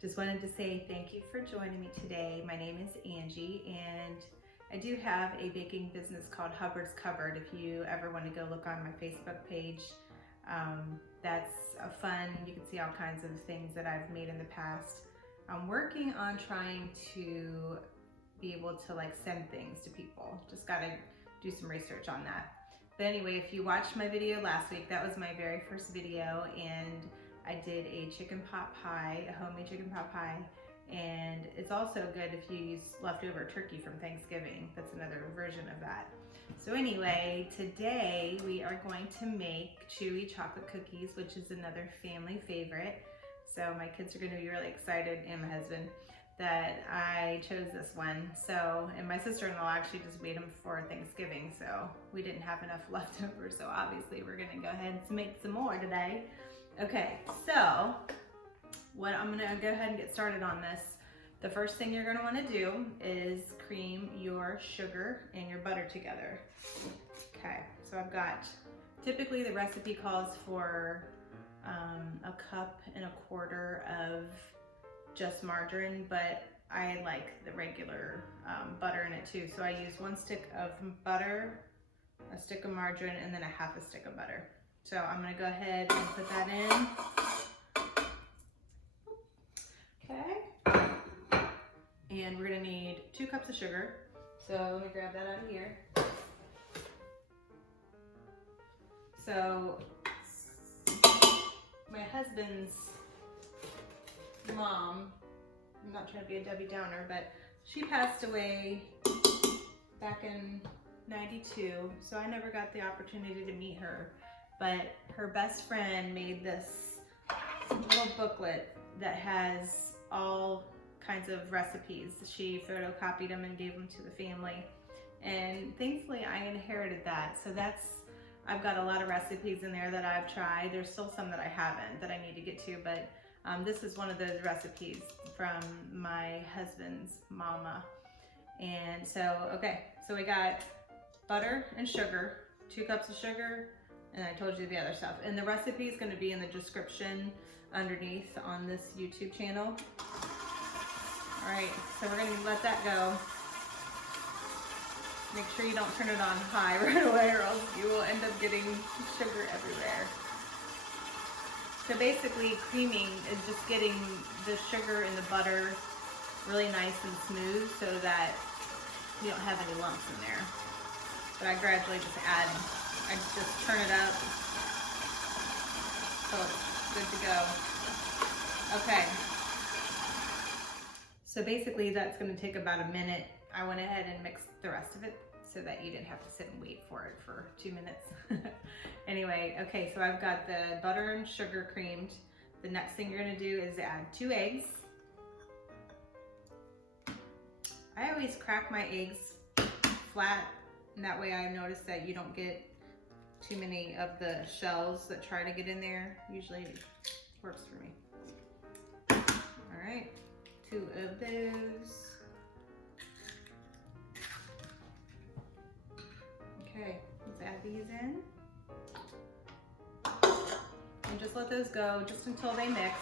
Just wanted to say thank you for joining me today. My name is Angie and I do have a baking business called Hubbard's Cupboard. If you ever want to go look on my Facebook page, that's fun. You can see all kinds of things that I've made in the past. I'm working on trying to be able to send things to people. Just gotta do some research on that. But anyway, if you watched my video last week, that was my very first video, and I did a chicken pot pie, a homemade chicken pot pie, and it's also good if you use leftover turkey from Thanksgiving. That's another version of that. So anyway, today we are going to make Chewy chocolate cookies, which is another family favorite. So my kids are going to be really excited, and my husband, that I chose this one. So, and my sister-in-law actually just made them for Thanksgiving, so we didn't have enough leftovers. So obviously we're going to go ahead and make some more today. Okay, so I'm gonna go ahead and get started on this. The first thing you're gonna wanna do is cream your sugar and your butter together. Okay, so I've got, typically the recipe calls for 1.25 cups of just margarine, but I like the regular butter in it too. So I use 1 stick of butter, a stick of margarine, and then 1/2 stick of butter. So I'm gonna go ahead and put that in. Okay. And we're gonna need 2 cups of sugar. So let me grab that out of here. So my husband's mom, I'm not trying to be a Debbie Downer, but she passed away back in '92, so I never got the opportunity to meet her. But her best friend made this little booklet that has all kinds of recipes. She photocopied them and gave them to the family. And thankfully I inherited that. So I've got a lot of recipes in there that I've tried. There's still some that I haven't that I need to get to, but this is one of those recipes from my husband's mama. And so, okay, so we got butter and sugar, 2 cups of sugar, and I told you the other stuff. And the recipe is gonna be in the description underneath on this YouTube channel. All right, so we're gonna let that go. Make sure you don't turn it on high right away, or else you will end up getting sugar everywhere. So basically, creaming is just getting the sugar and the butter really nice and smooth so that you don't have any lumps in there. But I gradually I just turn it up so it's good to go. Okay. So basically that's gonna take about a minute. I went ahead and mixed the rest of it so that you didn't have to sit and wait for it for 2 minutes. Anyway, okay, so I've got the butter and sugar creamed. The next thing you're gonna do is add 2 eggs. I always crack my eggs flat, and that way I notice that you don't get too many of the shells that try to get in there. Usually it works for me. All right, 2 of those. Okay, let's add these in. And just let those go just until they mix.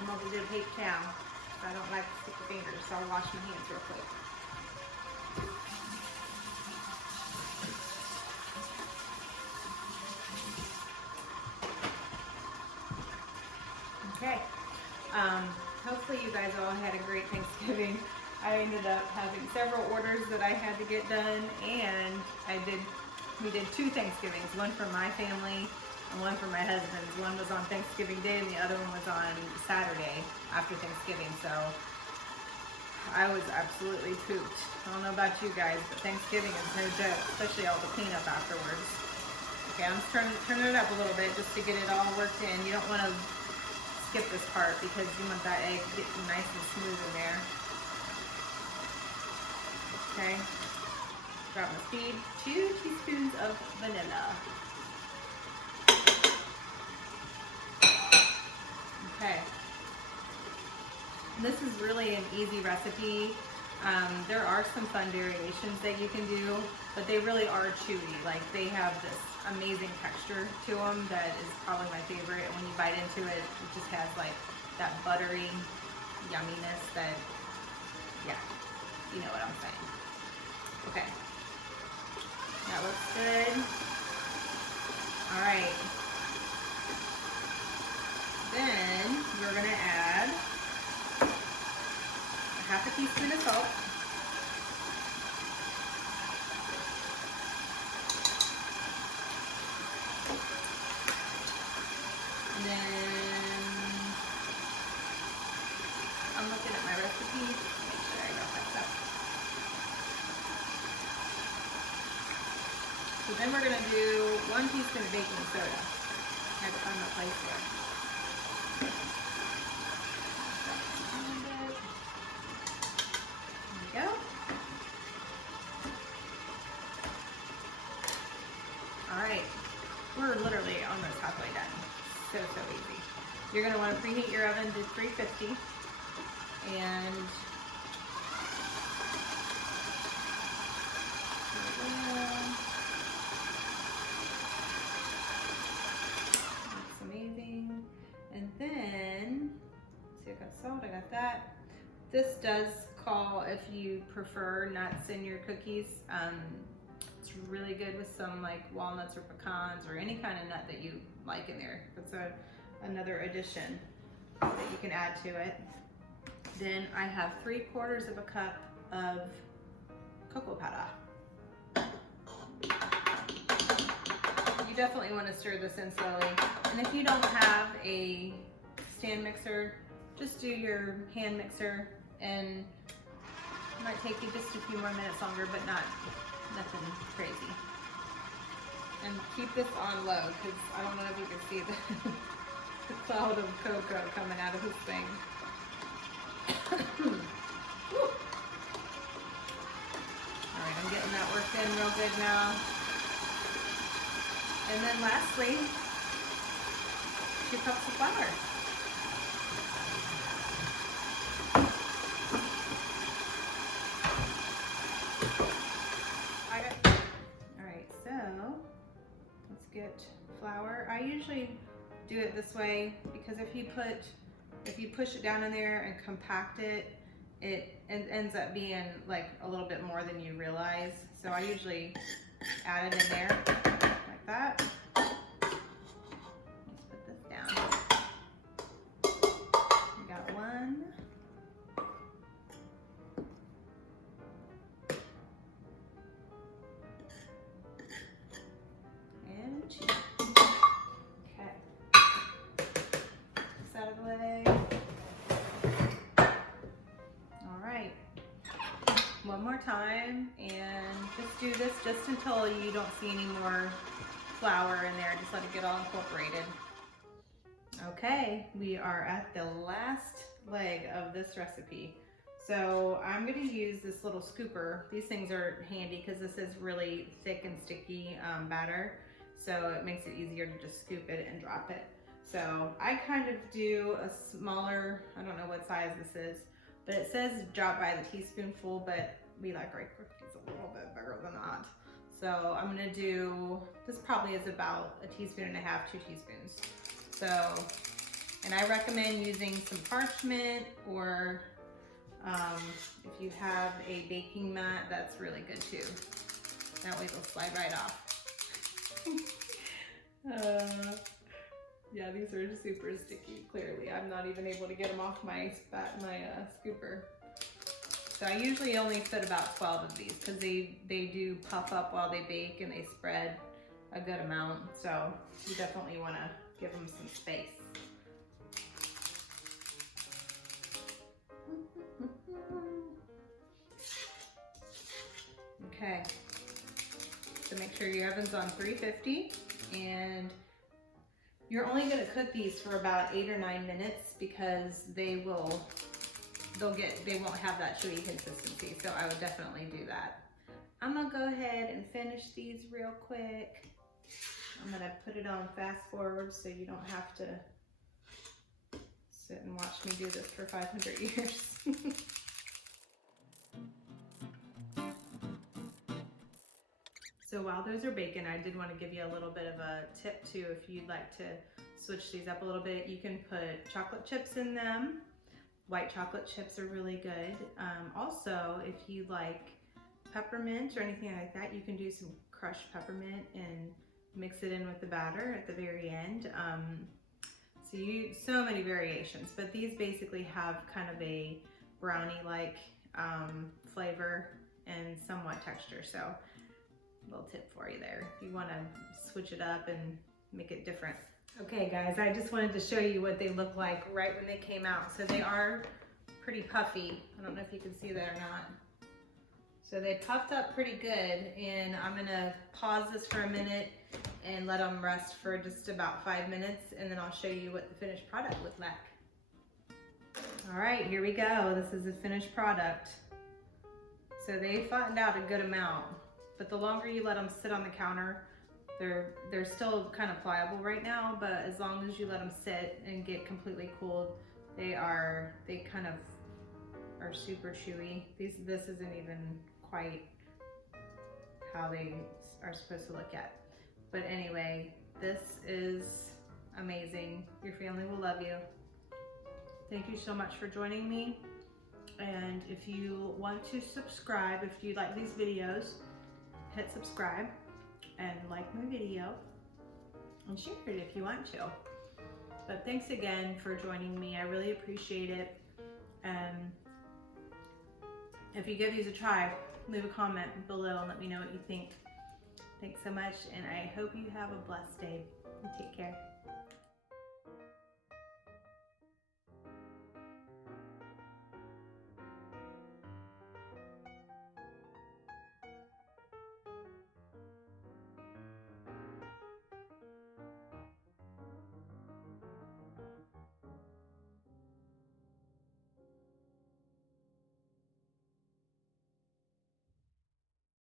I'm over to do a paper towel. I don't like to stick the fingers, so I'll wash my hands real quick. Okay, hopefully you guys all had a great Thanksgiving. I ended up having several orders that I had to get done, and we did 2 Thanksgivings, one for my family and one for my husband. One was on Thanksgiving Day and the other one was on Saturday after Thanksgiving, so I was absolutely pooped. I don't know about you guys, but Thanksgiving is no joke, especially all the cleanup afterwards. Okay, I'm just turning it up a little bit just to get it all worked in. You don't want to skip this part because you want that egg to get nice and smooth in there. Okay, drop my speed, 2 teaspoons of vanilla. Okay, this is really an easy recipe. There are some fun variations that you can do, but they really are chewy. Like, they have this amazing texture to them that is probably my favorite. And when you bite into it, it just has like that buttery yumminess that, yeah, you know what I'm saying. Okay, that looks good. All right, then we're gonna add a half a teaspoon of salt. And then I'm looking at my recipe to make sure I don't mess up. So then we're gonna do 1 teaspoon of baking soda. I had to find my place there. There we go. All right, we're literally almost halfway done. So easy. You're going to want to preheat your oven to 350 and that's amazing. And then, see, I got salt, I got that. This does call, if you prefer nuts in your cookies, it's really good with some like walnuts or pecans or any kind of nut that you like in there. That's another addition that you can add to it. Then I have 3/4 of a cup of cocoa powder. You definitely want to stir this in slowly. And if you don't have a stand mixer, just do your hand mixer, and it might take you just a few more minutes longer, but nothing crazy. And keep this on low, because I don't know if you can see the cloud of cocoa coming out of this thing. Alright, I'm getting that worked in real good now. And then lastly, 2 cups of flour. Get flour. I usually do it this way because if you push it down in there and compact it, it ends up being like a little bit more than you realize. So I usually add it in there like that. Let's put this down. We got 1. Okay. This out of the way. All right. One more time, and just do this just until you don't see any more flour in there. Just let it get all incorporated. Okay, we are at the last leg of this recipe. So I'm going to use this little scooper. These things are handy because this is really thick and sticky batter. So it makes it easier to just scoop it and drop it. So I kind of do a smaller, I don't know what size this is, but it says drop by the teaspoonful, but we like our cookies a little bit bigger than that. So I'm gonna do, this probably is about 1.5 teaspoons, 2 teaspoons. So, and I recommend using some parchment, or if you have a baking mat, that's really good too. That way they'll slide right off. Yeah, these are super sticky, clearly. I'm not even able to get them off my scooper. So I usually only put about 12 of these because they do puff up while they bake and they spread a good amount. So you definitely want to give them some space. Okay, so make sure your oven's on 350, and you're only going to cook these for about 8 or 9 minutes because they won't have that chewy consistency. So I would definitely do that. I'm gonna go ahead and finish these real quick. I'm gonna put it on fast forward so you don't have to sit and watch me do this for 500 years. So while those are baking, I did want to give you a little bit of a tip too. If you'd like to switch these up a little bit. You can put chocolate chips in them. White chocolate chips are really good. Also, if you like peppermint or anything like that, you can do some crushed peppermint and mix it in with the batter at the very end. So many variations, but these basically have kind of a brownie-like flavor and somewhat texture. So a little tip for you there if you want to switch it up and make it different. Okay guys, I just wanted to show you what they look like right when they came out. So they are pretty puffy. I don't know if you can see that or not. So they puffed up pretty good, and I'm gonna pause this for a minute and let them rest for just about 5 minutes, and then I'll show you what the finished product looked like. All right, here we go. This is the finished product. So they flattened out a good amount, but the longer you let them sit on the counter, they're still kind of pliable right now, but as long as you let them sit and get completely cooled, they kind of are super chewy. This isn't even quite how they are supposed to look at. But anyway, this is amazing. Your family will love you. Thank you so much for joining me. And if you want to subscribe, if you like these videos, hit subscribe and like my video and share it if you want to. But thanks again for joining me. I really appreciate it. If you give these a try, leave a comment below and let me know what you think. Thanks so much, and I hope you have a blessed day. Take care.